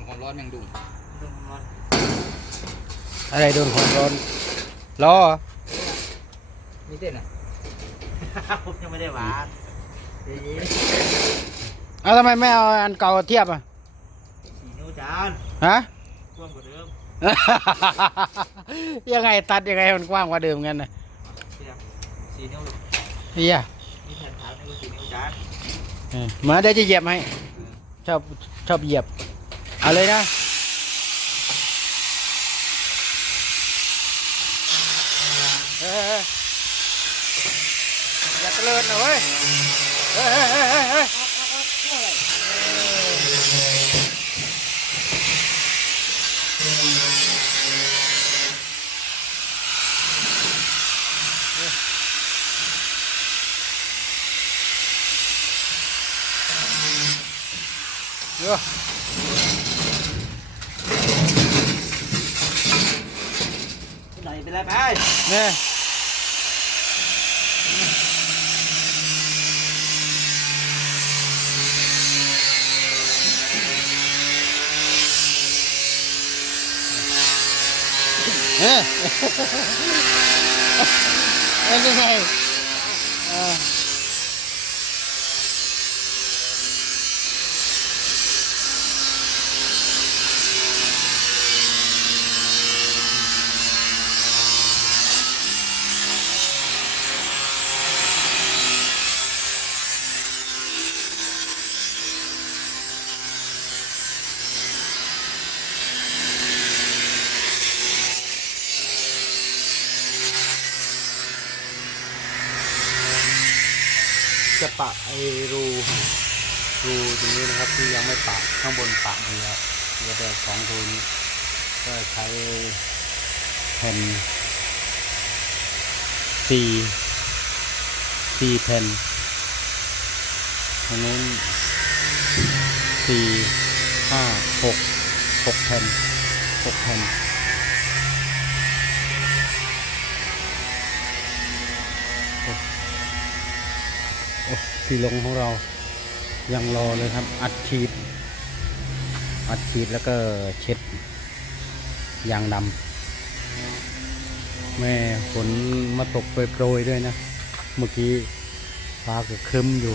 นความร้อนยังดุงดุมร้อนอะไรโดนความร้อนล้อเหรอมีเต้นอะผมยังไม่ได้หวานดีเอาทำไมไม่เอาอันเก่าเทียบอะสี่นิ้วจานฮะ กว้างกว่าเดิมยังไงตัดยังไงให้มันกว้างกว่าเดิมกันนะเสียสี่นิ้วเฮียมีแผ่นฐานนี่ก็สี่นิ้วจานเออมาเดี๋ยวจะเหยียบให้ชอบชอบเหยียบ เอาเลยนะ เอออย่าเตลินนะเว้ยเฮ้ยเฮ้ยเฮ้ยเฮ้ยเฮ้ยเดี๋ยว ไหน เป็นไรไปเนี่ยเอ๊ะเจะปะไอรูรูตรงนี้นะครับที่ยังไม่ปะข้างบนปะไปแล้วเหลือแต่สองรูนี้ก็ใช้แผ่นสี่สี่แผ่นตรงนู้นสี่ห้าหกหกแผ่นหกแผ่น สีลงของเรายังรอเลยครับ อัดฉีด อัดฉีดแล้วก็เช็ดยางดำแม่ฝนมาตกโปรยด้วยนะ เมื่อกี้ฟ้าก็ครึ้มอยู่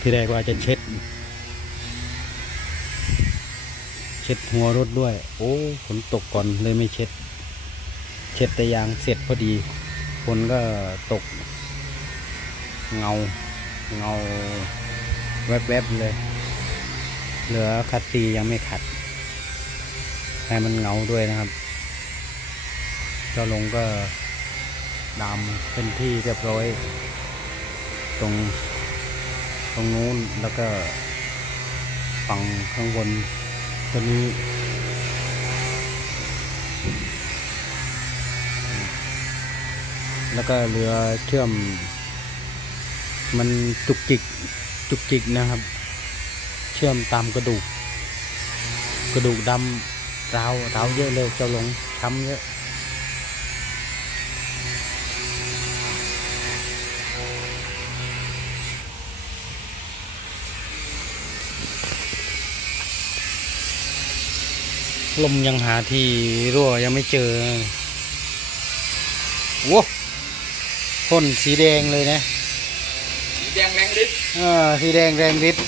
ที่แรกว่าจะเช็ด เช็ดหัวรถด้วย โอ้ฝนตกก่อนเลยไม่เช็ด เช็ดแต่ยางเสร็จพอดี ฝนก็ตก เงา เงา แวบๆเลย เหลือคัดซียังไม่ขัด ให้มันเงาด้วยนะครับ เจ้าลงก็ดำเป็นที่เรียบร้อย ตรง ตรงนู้นแล้วก็ฝั่งข้างบนตัวนี้ แล้วก็เรือเชื่อม มันจุกจิกจุกจิกนะครับ เชื่อมตามกระดูก กระดูกดำร้าวร้าวเยอะเลยเจ้าหลงช้ำเยอะลมยังหาที่รั่วยังไม่เจอโว้ พ่นสีแดงเลยนะ สีแดงแรงฤทธิ์เออสีแดงแรงฤทธิ์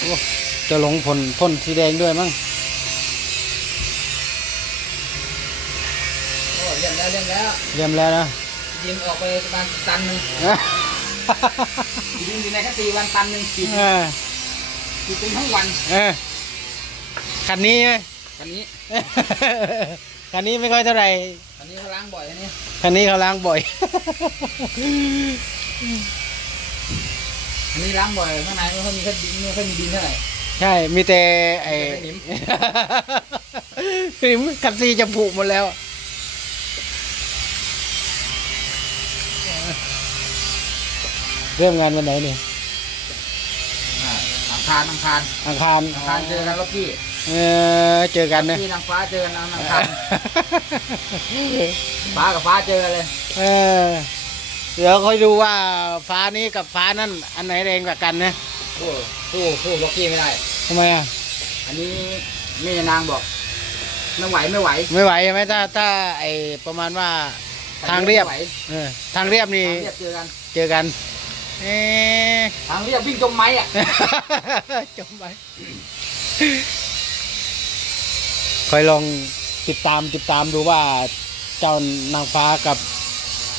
โอ้เจะหลงพ่นพ่นสีแดงด้วยมั้งโอ้เรียมแล้วเรียมแล้วเรียมแล้วนะยิงออกไปประมาณตันหนึ่งยิงอยู่ในแค่สี่วันตันหนึ่งฉีดเออฉีดเป็นทั้งวันเออคันนี้ไหมวันนี้ คันนี้ไม่ค่อยเท่าไหร่วันนี้เขาล้างบ่อยอันนี้ คันนี้เขาล้างบ่อย อันนี้ล้างบ่อยข้างในไม่ค่อยมีแค่ดินไม่ค่อยมีดินเท่าไหร่ ใช่ มีแต่ไอ้มีแต่หนิมคันซีจะผุหมดแล้ว เริ่มงานวันไหนเนี่ยอ่าอังคารอังคารอังคาร อังคารเจอกันล็อกกี้ เออเจอกันนะที่นางฟ้าเจอกันอังคารฟ้ากับฟ้าเจอกันเลยเออเดี๋ยวค่อยดูว่าฟ้านี้กับฟ้านั่นอันไหนแรงกว่ากันนะสู้สู้สู้ล็อกกี้ไม่ได้ ทำไมอะ อันนี้แม่นางบอกไม่ไหวไม่ไหวไม่ไหวใช่ไหมถ้าถ้าไอประมาณว่าทางเรียบไม่ไหวเออทางเรียบนี่ทางเรียบเจอกันเจอกันเอ๊ะ ทางเรียบวิ่งจมไม้อะจมไป คอยลองติดตามติดตามดูว่าเจ้านางฟ้ากับ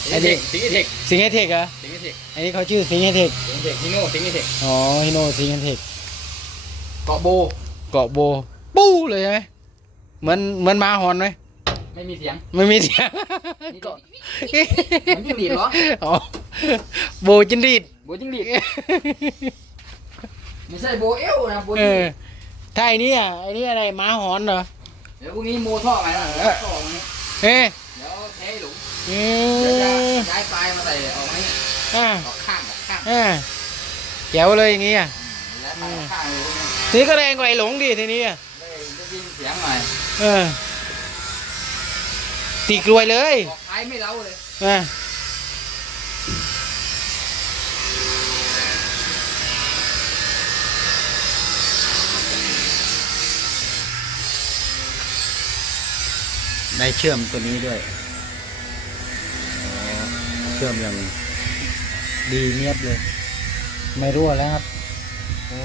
ไอ้เด็กสิงห์เทคสิงห์เทคเหรอสิงห์เทคอันนี้เขาชื่อสิงห์เทคสิงห์เทคฮิโน่สิงห์เทคอ๋อฮิโนสิงห์เทคเกาะโบเกาะโบ ปู้เลยใช่ไหมเหมือนเหมือนหมาหอนไหมไม่มีเสียงไม่มีเสียงเกาะมันจิ้งหรีดเหรออ๋อโบจินดีด โบจิ้งหรีดไม่ใช่โบเอลนะโบเอจิ้งหอรีดถ้าไอ้นี่อะไอ้นี่อะไรหมาหอนเหรอ เดี๋ยวพรุ่งนี้โมท่อไปนะเออท่อมาเนี่ยเอ๊ะเดี๋ยวเทหลุมอืเดี๋ยวจะมย้ายปลายมาใส่ออกมาเนี่ยอ่าออกข้างออกข้างอ่าแจ๋วเลยอย่างงี้อะแล้วปลายออกข้างเลยพวกนี้นี่ก็แรงกว่าไอ้หลงดิทีนี้อะ ได้ได้ยินเสียงหน่อยเออ ตีกลวยเลย ออกท้ายไม่เล้าเลย อ่า ได้เชื่อมตัวนี้ด้วยอ๋อเชื่อมอย่างดีเนียบเลย ไม่รั่วแล้วครับ โอ้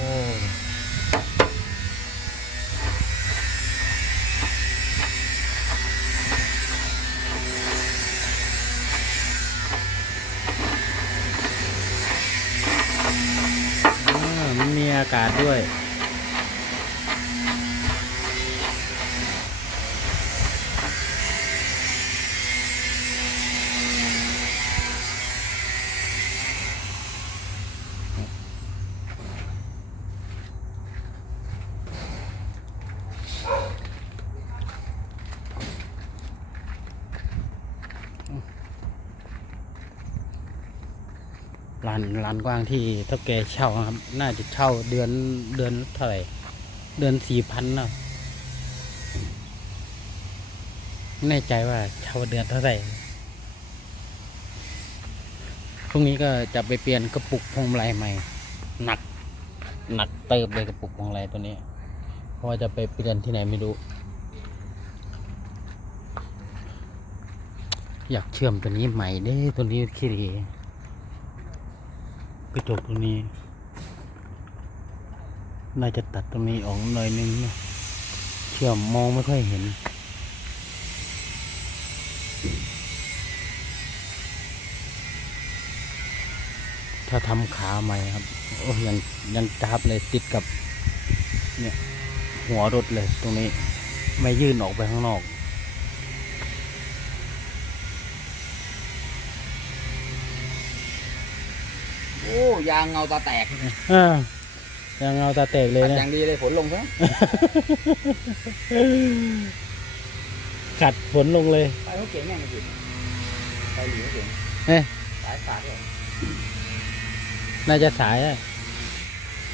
อ่ามันมีอากาศด้วยานลานกว้างที่เท่าแกเช่าครับ น่าจะเช่าเดือนเดือนเท่าไหร่ เดือนสี่พันนะแน่ใจว่าเช่าเดือนเท่าไหร่พรุ่งนี้ก็จะไปเปลี่ยนกระปุกพวงมาลัยใหม่ หนัก หนักเติบเลยกระปุกพวงมาลัยตัวนี้ เพราะว่าจะไปเปลี่ยนที่ไหนไม่รู้ อยากเชื่อมตัวนี้ใหม่เด้ตัวนี้ขี้เหร่ กระจกตรงนี้ น่าจะตัดตรงนี้ออกหน่อยนึงนะเชื่อมมองไม่ค่อยเห็น ถ้าทำขาใหม่ครับ โอ้ยังยังจับเลยติดกับ เนี่ย หัวรถเลยตรงนี้ ไม่ยื่นออกไปข้างนอก โอ้ยางเงาตาแตกอ่ายังเงาตาแตกเลยขัดนะ อย่างดีเลยฝนลงซะกัดฝนลงเลย ไปเขาเก่งแน่เลยสิไปหลีเขาเก่งเอ๊ะ สายขาดเลยน่าจะสายอะ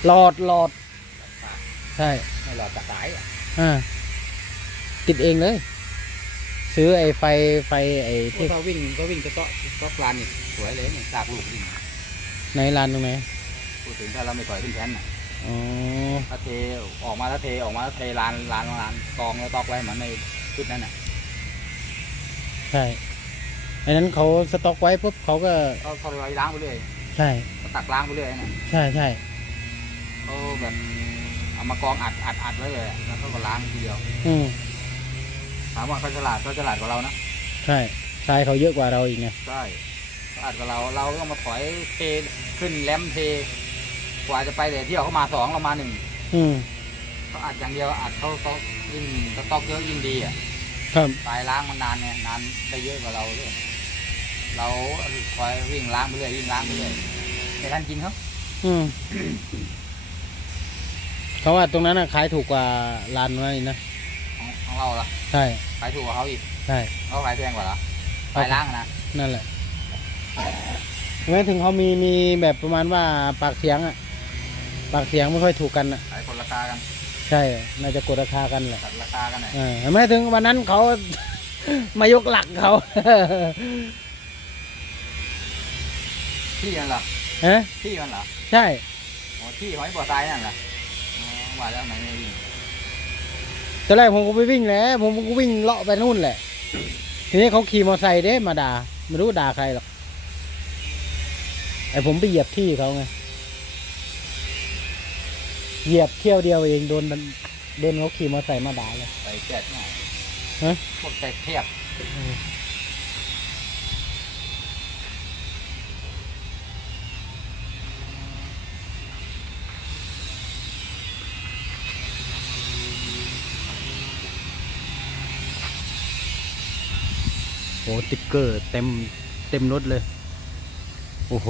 หลอดหลอด ใช่ไม่หลอดตัดสายอะอ่าติดเองเลย ซื้อไอ้ไฟไฟไอ้โอ้ที่ ถ้าวิ่งก็วิ่งก็เตาะก็กลานนี่สวยเลยเนี่ยสากลูกวิ่ง ในร้านตรงไหนพูดถึงถ้าเราไม่ถอยขึ้นแท่นน่ะอ๋อถ้าเทออกมาแล้วเทออกมาแล้วเทลานลานลานกองแล้วตอกไว้เหมือนในชุดนั้นน่ะใช่ไอ้นั้นเขาสต็อกไว้ปุ๊บเขาก็เขาเขาลอยล้างไปเรื่อยใช่เขาตักล้างไปเรื่อยน่ะใช่ใช่เขาแบบเอามากองอัดอัดอัดไว้เลยอะแล้วเขาก็ล้างทีเดียวอืมถามว่าเขาฉลาดเขาฉลาดกว่าเรานะใช่ทรายเขาเยอะกว่าเราอีกไงใช่เขา อัดกว่าเรา เราต้องมาถอยเทขึ้นแลมเท กว่าจะไปแต่เที่ยวเขามาสองเรามาหนึ่งอืมเขาอัดอย่างเดียวอัดเขาเขายิ่งสต็อกเยอะยิ่งดีอะครับตายล้างมันนานไงนานได้เยอะกว่าเราด้วยเราคอยวิ่งล้างไปเรื่อยวิ่งล้างไปเรื่อยไม่ทันกินเขาอืมเขาว่าตรงนั้นน่ะขายถูกกว่าร้านนั้นอีกนะของของเราล่ะใช่ขายถูกกว่าเขาอีกใช่เขาขายแพงกว่าเหรอขายล้างอะนะนั่นแหละ แม้ถึงเขามีมีแบบประมาณว่าปากเสียงอะปากเสียงไม่ค่อยถูกกันอะขายคนราคากันใช่ น่าจะกดราคากันแหละตัดราคากันหน่อยเออไม่ถึงวันนั้นเขา มายกหลักเขาที่มันเหรอฮะที่มันเหรอใช่ อ๋อที่หอยบ่อทรายนั่นเหรออ๋อว่าแล้วทำไมไม่วิ่งตอนแรกผมก็ไปวิ่งแหล้วผมก็วิ่งเลาะไปนู่นแหละ ทีนี้เขาขี่มอเตอร์ไซค์เด้มาด่าไม่รู้ด่าใครหรอก ไอผมไปเหยียบที่เขาไง เหยียบเที่ยวเดียวเองโดนมันโดนเขาขี่มอเตอร์ไซค์มาด่าเลย ไปแจ็ดหน่อยฮะ พวกแจ็คเทียบโอ้ติ๊กเกอร์เต็มเต็มรถเลย โอ้โห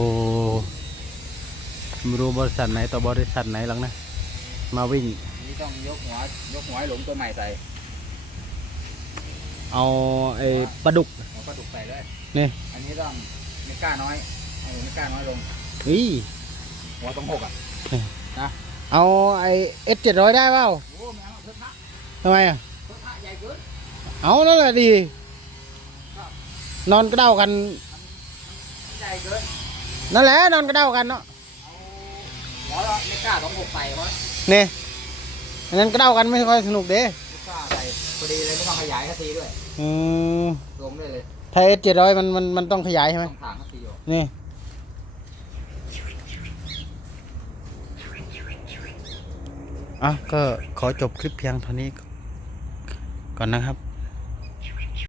ไม่รู้บริษัทไหนต่อบริษัทไหนหรอกนะ มาวิ่ง นี่ต้องยกหัวยกหัวให้หลุมตัวใหม่ใส่เอาไอ้ปลาดุกหัวปลาดุกใส่ด้วยนี่อันนี้ต้องไม่กล้าน้อยเอาไม่กล้าน้อยลงเฮ้ยหัวตรงหกอะเอาไอ้เอสเจ็ดร้อยได้เปล่าโอ้แมวเพิ่มพระทำไมอะเพิ่มพระใหญ่เกินเอานั่นแหละดี นอนกระเด้ากันใหญ่เกิน นั่นแหละนอนกระเด้ากันเนาะเอาหัวเราไม่กล้าสองหกใส่เพราะนี่อันนั้นกระเด้ากันไม่ค่อยสนุกเด้ไม่กล้าใส่พอดีเลยไม่ต้องขยายสักทีด้วยอืมลงได้เลยถ้าเอสเจ็ดร้อยมันมันมันต้องขยายใช่ไหมต้องถางสักทีอยู่นี่อะก็ขอจบคลิปเพียงเท่านี้ก่อนนะครับ